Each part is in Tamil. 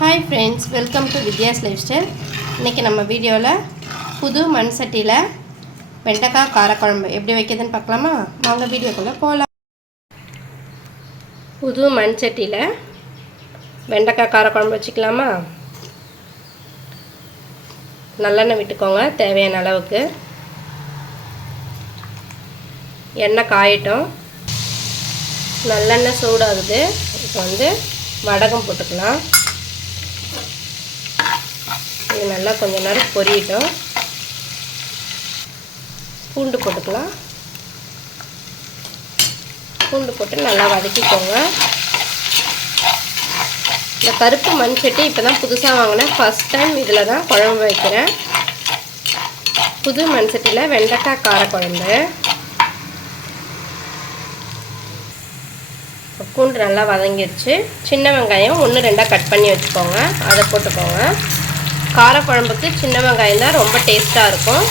Hi friends, welcome to Vidya's life style. இன்றைக்கி நம்ம வீடியோவில் புது மண் சட்டியில் வெண்டைக்காய் காரக்குழம்பு எப்படி வைக்கிறதுன்னு பார்க்கலாமா? வாங்க வீடியோக்குள்ளே போகலாம். புது மண் சட்டியில் வெண்டைக்காய் காரக்குழம்பு வச்சுக்கலாமா? நல்லெண்ணெய் விட்டுக்கோங்க தேவையான அளவுக்கு. எண்ணெய் காயட்டும். நல்லெண்ணெய் சூடாகுது. இப்போ வடகம் போட்டுக்கலாம். இது நல்லா கொஞ்சம் நேரம் பொரியட்டும். பூண்டு போட்டுக்கலாம். பூண்டு போட்டு நல்லா வதக்கிக்கோங்க. இந்த கருப்பு மண் சட்டி இப்போ தான் புதுசாக வாங்கினேன். ஃபஸ்ட் டைம் இதில் தான் குழம்பு வைக்கிறேன். புது மண் சட்டியில் வெண்டைக்காய் காரக்குழம்பு. பூண்டு நல்லா வதங்கிடுச்சு. சின்ன வெங்காயம் 1-2 கட் பண்ணி வச்சுக்கோங்க. அதை போட்டுக்கோங்க. காரக்குழம்புக்கு சின்ன வெங்காயம் தான் ரொம்ப டேஸ்ட்டாக இருக்கும்.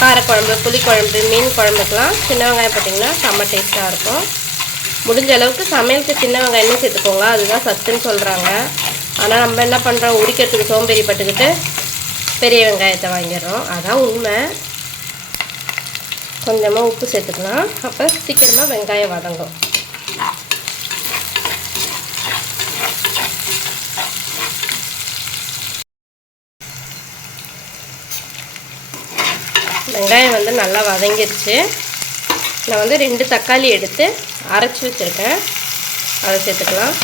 காரக்குழம்பு, புளிக்குழம்பு, மீன் குழம்புக்கெலாம் சின்ன வெங்காயம் பார்த்திங்கன்னா செம்ம டேஸ்ட்டாக இருக்கும். முடிஞ்ச அளவுக்கு சமையலுக்கு சின்ன வெங்காயமே சேர்த்துக்கோங்க. அதுதான் சத்துன்னு சொல்கிறாங்க. ஆனால் நம்ம என்ன பண்ணுறோம், உரிக்கிறதுக்கு சோம்பேறி பட்டுக்கிட்டு பெரிய வெங்காயத்தை வாங்கிடுறோம். அதான் உண்மை. கொஞ்சமாக உப்பு சேர்த்துக்கலாம். அப்போ சீக்கிரமாக வெங்காயம் வதங்கும். வெங்காயம் நல்லா வதங்கிடுச்சு. நான் 2 தக்காளி எடுத்து அரைச்சி வச்சுருக்கேன். அதை சேர்த்துக்கலாம்.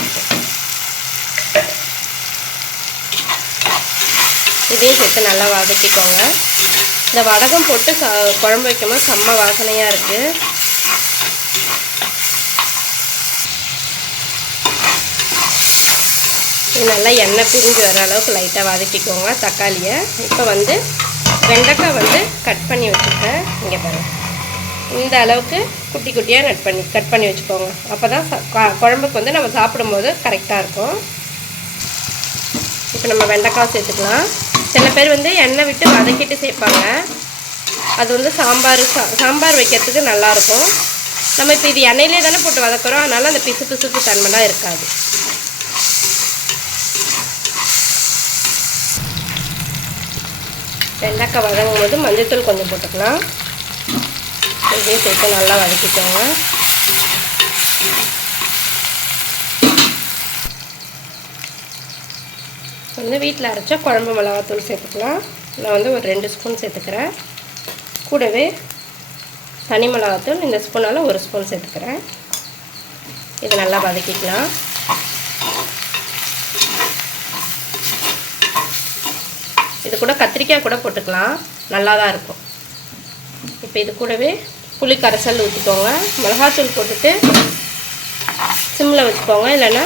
இதையும் சேர்த்து நல்லா வதக்கிக்கோங்க. இந்த வடகம் போட்டு குழம்பு வைக்கும்போது செம்ம வாசனையாக இருக்குது. இது நல்லா எண்ணெய் பிரிஞ்சு வர அளவுக்கு லைட்டாக வதக்கிக்கோங்க தக்காளியை. இப்போ வெண்டைக்காய் கட் பண்ணி வச்சுருக்கேன். இங்கே பாருங்கள், இந்த அளவுக்கு குட்டி குட்டியாக கட் பண்ணி வச்சுக்கோங்க. அப்போ தான் குழம்புக்கு நம்ம சாப்பிடும்போது கரெக்டாக இருக்கும். இப்போ நம்ம வெண்டைக்காய் சேர்த்துக்கலாம். சில பேர் எண்ணெய் விட்டு வதக்கிட்டு சேர்ப்பாங்க. அது சாம்பார் வைக்கிறதுக்கு நல்லாயிருக்கும். நம்ம இப்போ இது எண்ணெயிலே தானே போட்டு வதக்குறோம். அதனால் அந்த பிசு பிசுப்பு தன்மைலாம் இருக்காது. வெண்டைக்காய் வதங்கும் போது மஞ்சள்தூள் கொஞ்சம் போட்டுக்கலாம். இதையும் சேர்த்து நல்லா வதக்கிக்கோங்க. வீட்டில் அரைச்ச குழம்பு மிளகாத்தூள் சேர்த்துக்கலாம். நான் ஒரு 2 ஸ்பூன் சேர்த்துக்கிறேன். கூடவே தனி மிளகாத்தூள் இந்த ஸ்பூனால் 1 ஸ்பூன் சேர்த்துக்கிறேன். இதை நல்லா வதக்கிக்கலாம். இது கூட கத்திரிக்காய் கூட போட்டுக்கலாம், நல்லா தான் இருக்கும். இப்போ இது கூடவே புளி கரைசல் ஊற்றிக்கோங்க. மிளகாத்தூள் போட்டுட்டு சிம்மில் வச்சுக்கோங்க, இல்லைன்னா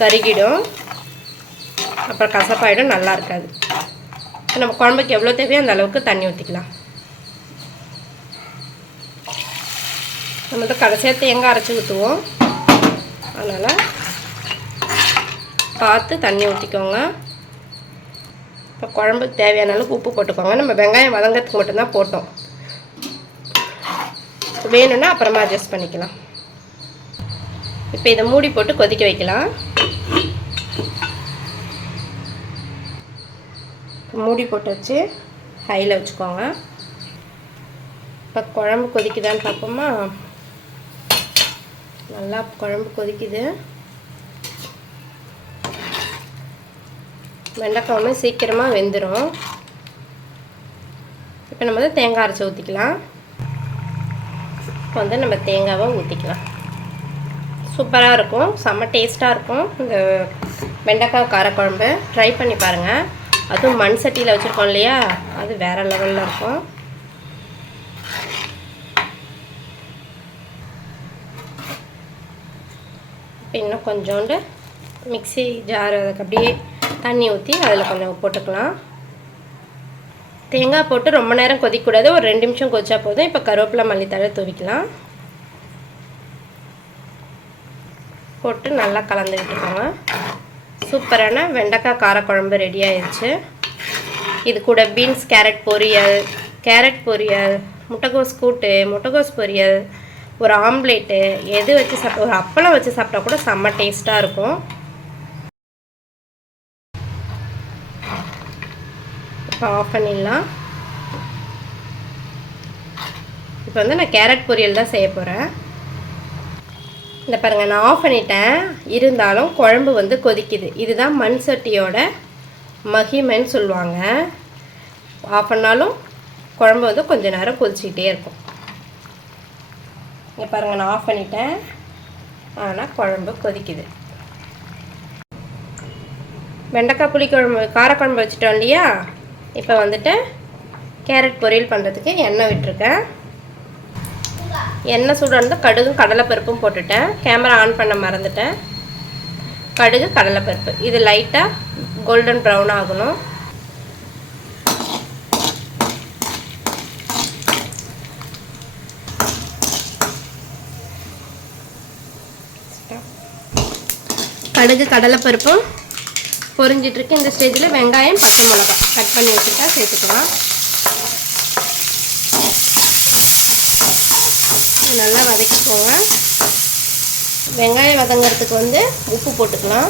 கருகிடும். அப்புறம் கசப்பாயிடும், நல்லா இருக்காது. இப்போ நம்ம குழம்புக்கு எவ்வளோ தேவையோ அந்த அளவுக்கு தண்ணி ஊற்றிக்கலாம். நம்ம கடைசியாக தேங்காய் அரைச்சி ஊற்றுவோம். அதனால் பார்த்து தண்ணி ஊற்றிக்கோங்க. இப்போ குழம்புக்கு தேவையான அளவுக்கு உப்பு போட்டுக்கோங்க. நம்ம வெங்காயம் வதங்கிறதுக்கு மட்டும்தான் போட்டோம். வேணும்னா அப்புறமா அட்ஜஸ்ட் பண்ணிக்கலாம். இப்போ இதை மூடி போட்டு கொதிக்க வைக்கலாம். மூடி போட்டு வச்சு ஹையில் வச்சுக்கோங்க. இப்போ குழம்பு கொதிக்குதான்னு பார்ப்போமா? நல்லா குழம்பு கொதிக்குது. வெண்டைக்காய் சீக்கிரமாக வெந்துடும். இப்போ நம்ம தேங்காய் அரைச்சி ஊற்றிக்கலாம். இப்போ நம்ம தேங்காவை ஊற்றிக்கலாம். சூப்பராக இருக்கும், செம்ம டேஸ்ட்டாக இருக்கும் இந்த வெண்டைக்காய் காரக்குழம்பு. ட்ரை பண்ணி பாருங்கள். அதுவும் மண் சட்டியில் வச்சுருக்கோம் இல்லையா, அது வேறு லெவலில் இருக்கும். இப்போ இன்னும் கொஞ்சோண்டு மிக்ஸி ஜார் அதுக்கு அப்படியே தண்ணி ஊற்றி அதில் கொஞ்சம் போட்டுக்கலாம். தேங்காய் போட்டு ரொம்ப நேரம் கொதிக்கக்கூடாது, ஒரு 2 நிமிஷம் கொதிச்சா போதும். இப்போ கருவேப்பிலை மல்லித்தழை தூவிக்கலாம். போட்டு நல்லா கலந்து விட்டுக்கோங்க. சூப்பரான வெண்டைக்காய் காரக்குழம்பு ரெடி ஆயிடுச்சு. இது கூட பீன்ஸ் கேரட் பொரியல், முட்டைகோஸ் கூட்டு, முட்டைகோஸ் பொரியல், ஒரு ஆம்லேட்டு எது வச்சு சாப்பிட்டா, ஒரு அப்பளம் வச்சு சாப்பிட்டா கூட செம்ம டேஸ்ட்டாக இருக்கும். இப்போ ஆஃப் பண்ணிடலாம். இப்போ வந்து நான் கேரட் பொரியல் தான் செய்ய போகிறேன். இந்த பாருங்கள், நான் ஆஃப் பண்ணிட்டேன். இருந்தாலும் குழம்பு வந்து கொதிக்குது. இதுதான் மண் சட்டியோட மகிமைன்னு சொல்லுவாங்க. ஆஃப் பண்ணாலும் குழம்பு வந்து கொஞ்சம் நேரம் கொதிச்சிக்கிட்டே இருக்கும். இங்கே பாருங்கள், நான் ஆஃப் பண்ணிட்டேன். ஆனால் குழம்பு கொதிக்குது. வெண்டைக்காய் புளிக்குழம்பு காரக்குழம்பு வச்சுட்டோம் இல்லையா? இப்போ வந்துட்டு கேரட் பொரியல் பண்ணுறதுக்கு எண்ணெய் விட்டுருக்கேன். எண்ணெய் சூடானது கடுகும் கடலைப்பருப்பும் போட்டுட்டேன். கேமரா ஆன் பண்ண மறந்துட்டேன். கடுகு கடலைப்பருப்பு இது லைட்டாக கோல்டன் ப்ரௌன் ஆகணும். கடுகு கடலைப்பருப்பும் பொரிஞ்சிட்ருக்கு. இந்த ஸ்டேஜில் வெங்காயம் பச்சை மிளகாய் கட் பண்ணி வச்சுட்டா சேர்த்துக்கலாம். நல்லா வதக்கிக்கோங்க. வெங்காயம் வதங்கிறதுக்கு வந்து உப்பு போட்டுக்கலாம்.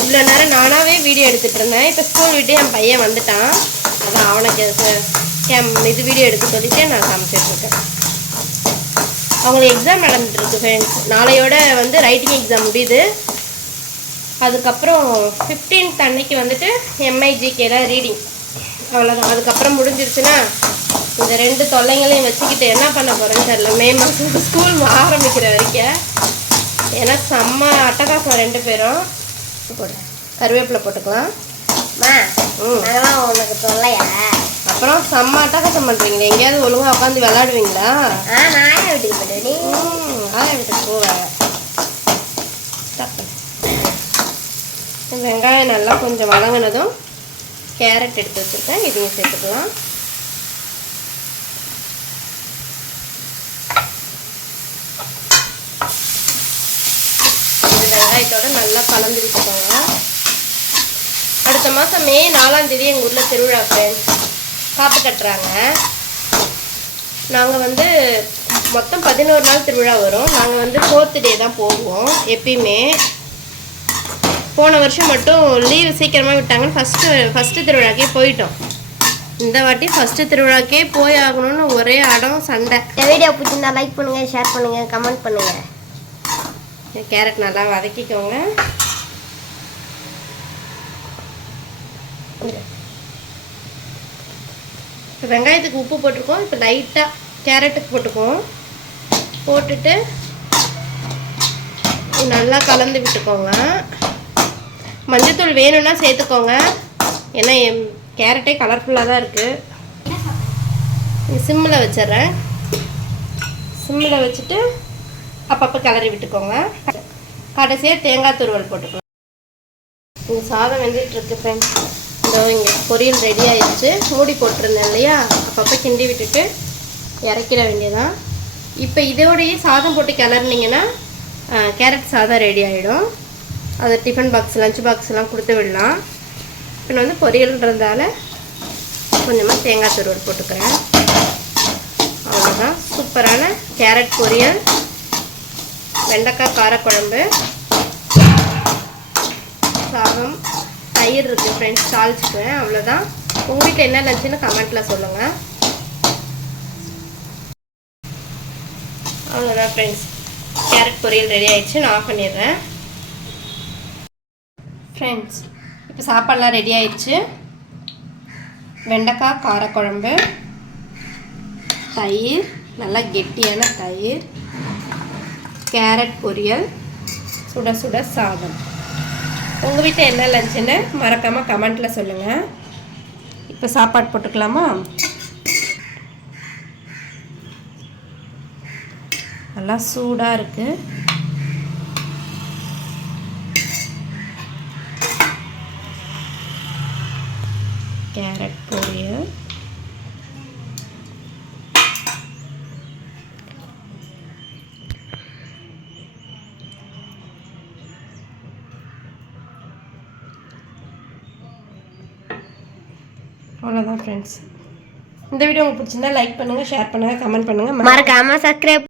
இவ்வளோ நேரம் நானாகவே வீடியோ எடுத்துகிட்டு இருந்தேன். இப்போ ஸ்கூல் விட்டு என் பையன் வந்துட்டான். அதான் அவனுக்கு இது வீடியோ எடுக்க சொல்லிவிட்டு நான் சமைச்சிட்ருக்கேன். அவங்களுக்கு எக்ஸாம் நடந்துகிட்ருக்கு ஃப்ரெண்ட்ஸ். நாளையோட வந்து ரைட்டிங் எக்ஸாம் முடியுது. அதுக்கப்புறம் 15th அன்னைக்கு வந்துட்டு MIGK ரீடிங், அவ்வளோதான். அதுக்கப்புறம் முடிஞ்சிருச்சுன்னா இந்த 2 தொல்லைங்களையும் வச்சுக்கிட்டு என்ன பண்ண போகிறேன்னு தெரியல. மே மாதம் ஸ்கூல் ஆரம்பிக்கிற வரைக்கும். ஏன்னா செம்ம அட்டகாசம் 2 பேரும். கருவேப்பிலை போட்டுக்கலாம். உனக்கு தொல்லையா? அப்புறம் செம்ம அட்டகாசம் பண்ணுறீங்களே. எங்கேயாவது ஒழுங்காக உட்காந்து விளையாடுவீங்களா? ஆயா வீட்டுக்கு போய்ட்டு ஆயா வீட்டுக்கு போவேன். வெங்காயம் நல்லா கொஞ்சம் வதங்கினதும் கேரட் எடுத்து வச்சுருக்கேன், இதையும் சேர்த்துக்கலாம். இந்த வெங்காயத்தோடு நல்லா கலந்து விட்டுக்கோங்க. அடுத்த மாதம் மே 4ஆம் தேதி எங்கள் ஊரில் திருவிழா ஃப்ரெண்ட்ஸ். காப்பு கட்டுறாங்க. நாங்கள் வந்து மொத்தம் 11 நாள் திருவிழா வரும். நாங்கள் வந்து 4th டே தான் போவோம் எப்பயுமே. போன வருஷம் மட்டும் லீவு சீக்கிரமாக விட்டாங்கன்னு ஃபஸ்ட்டு திருவிழாக்கே போயிட்டோம். இந்த வாட்டி ஃபஸ்ட்டு திருவிழாக்கே போய் ஆகணும்னு ஒரே அடம் சண்டை. இந்த வீடியோ பிடிச்சிருந்தா லைக் பண்ணுங்கள், ஷேர் பண்ணுங்கள், கமெண்ட் பண்ணுங்கள். கேரட் நல்லா வதக்கிக்கோங்க. இப்போ வெங்காயத்துக்கு உப்பு போட்டிருக்கோம். இப்போ லைட்டாக கேரட்டுக்கு போட்டுக்குவோம். போட்டுட்டு நல்லா கலந்து விட்டுக்கோங்க. மஞ்சத்தூள் வேணும்னா சேர்த்துக்கோங்க. ஏன்னா என் கேரட்டே கலர்ஃபுல்லாக தான் இருக்குது. சிம்மில் வச்சிட்றேன். சிம்மில் வச்சுட்டு அப்பப்போ கிளறி விட்டுக்கோங்க. கடைசியாக தேங்காய் துருவல் போட்டுக்கலாம். இங்கே சாதம் வெந்துட்டுருக்கு ஃப்ரெண்ட்ஸ். இதோ இங்கே பொரியல் ரெடி ஆயிடுச்சு. மூடி போட்டிருந்தேன் இல்லையா? அப்பப்போ கிண்டி விட்டுட்டு இறக்கிட வேண்டியதான். இப்போ இதோடையே சாதம் போட்டு கிளறினீங்கன்னா கேரட் சாதம் ரெடி ஆகிடும். அது டிஃபன் பாக்ஸ் லஞ்ச் பாக்ஸ்லாம் கொடுத்து விடலாம். இப்போ வந்து பொரியல்ன்றதால கொஞ்சமாக தேங்காய் துருவல் போட்டுக்கிறேன். அவ்வளோதான். சூப்பரான கேரட் பொரியல், வெண்டைக்காய் காரக்குழம்பு, சாதம், தயிர் இருக்குது ஃப்ரெண்ட்ஸ். தாளிச்சுக்குவேன். அவ்வளோதான். உங்கள் வீட்டில் என்ன லஞ்சுன்னு கமெண்ட்டில் சொல்லுங்கள். அவ்வளோதான் ஃப்ரெண்ட்ஸ். கேரட் பொரியல் ரெடி ஆகிடுச்சு. நான் ஆஃப் பண்ணிடுறேன் ஃப்ரெண்ட்ஸ். இப்போ சாப்பாடெலாம் ரெடி ஆயிடுச்சு. வெண்டைக்காய் காரக்குழம்பு, தயிர், நல்லா கெட்டியான தயிர், கேரட் பொரியல், சுட சுட சாதம். உங்கள் வீட்டில் என்ன லஞ்சுன்னு மறக்காமல் கமெண்ட்டில் சொல்லுங்கள். இப்போ சாப்பாடு போட்டுக்கலாமா? நல்லா சூடாக இருக்குது. கேரட் பொரியல், அவ்வளோதான் ஃப்ரெண்ட்ஸ். இந்த வீடியோ உங்களுக்கு பிடிச்சிருந்தா லைக் பண்ணுங்கள், ஷேர் பண்ணுங்கள், கமெண்ட் பண்ணுங்கள். மறக்காமல் சப்ஸ்கிரைப்